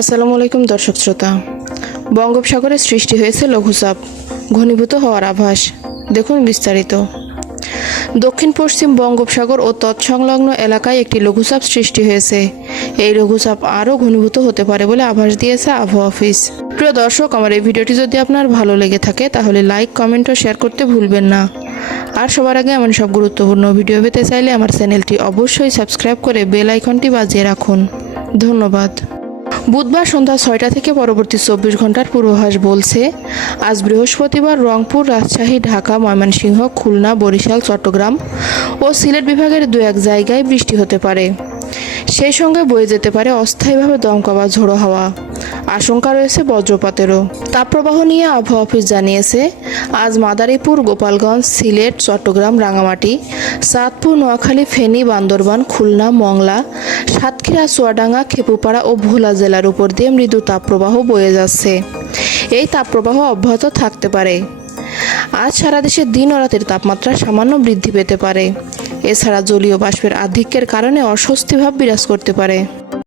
আসসালামু আলাইকুম দর্শক শ্রোতা। বঙ্গোপসাগরে সৃষ্টি হয়েছে লঘুচাপ, ঘনীভূত হওয়ার আভাস। দেখুন বিস্তারিত। দক্ষিণ পশ্চিম বঙ্গোপসাগর ও তৎসংলগ্ন এলাকায় একটি লঘুচাপ সৃষ্টি হয়েছে। এই লঘুচাপ আরও ঘনীভূত হতে পারে বলে আভাস দিয়েছে আবহাওয়া অফিস। প্রিয় দর্শক, আমার এই ভিডিওটি যদি আপনার ভালো লেগে থাকে তাহলে লাইক, কমেন্ট ও শেয়ার করতে ভুলবেন না। আর সবার আগে এমন সব গুরুত্বপূর্ণ ভিডিও পেতে চাইলে আমার চ্যানেলটি অবশ্যই সাবস্ক্রাইব করে বেল আইকনটি বাজিয়ে রাখুন। ধন্যবাদ। বুধবার সন্ধ্যা 6টা থেকে পরবর্তী 24 ঘন্টার পূর্বাভাস বলছে, আজ বৃহস্পতিবার রংপুর, রাজশাহী, ঢাকা, ময়মনসিংহ, খুলনা, বরিশাল, চট্টগ্রাম ও সিলেট বিভাগের 2-1 জায়গায় বৃষ্টি হতে পারে। সেই সঙ্গে বয়ে যেতে পারে অস্থায়ীভাবে দমকা বা ঝোড়ো হাওয়া। আশঙ্কা রয়েছে বজ্রপাতেরও। তাপপ্রবাহ নিয়ে আবহাওয়া অফিস জানিয়েছে, আজ মাদারীপুর, গোপালগঞ্জ, সিলেট, চট্টগ্রাম, রাঙামাটি, চাঁদপুর, নোয়াখালী, ফেনী, বান্দরবান, খুলনা, মংলা, সাতক্ষীরা, চুয়াডাঙ্গা, খেপুপাড়া ও ভোলা জেলার উপর দিয়ে মৃদু তাপপ্রবাহ বয়ে যাচ্ছে। এই তাপপ্রবাহ অব্যাহত থাকতে পারে। আজ সারা দেশে দিন ও রাতের তাপমাত্রা সামান্য বৃদ্ধি পেতে পারে। এছাড়া জলীয় বাষ্পের আধিক্যের কারণে অস্বস্তি ভাব বিরাজ করতে পারে।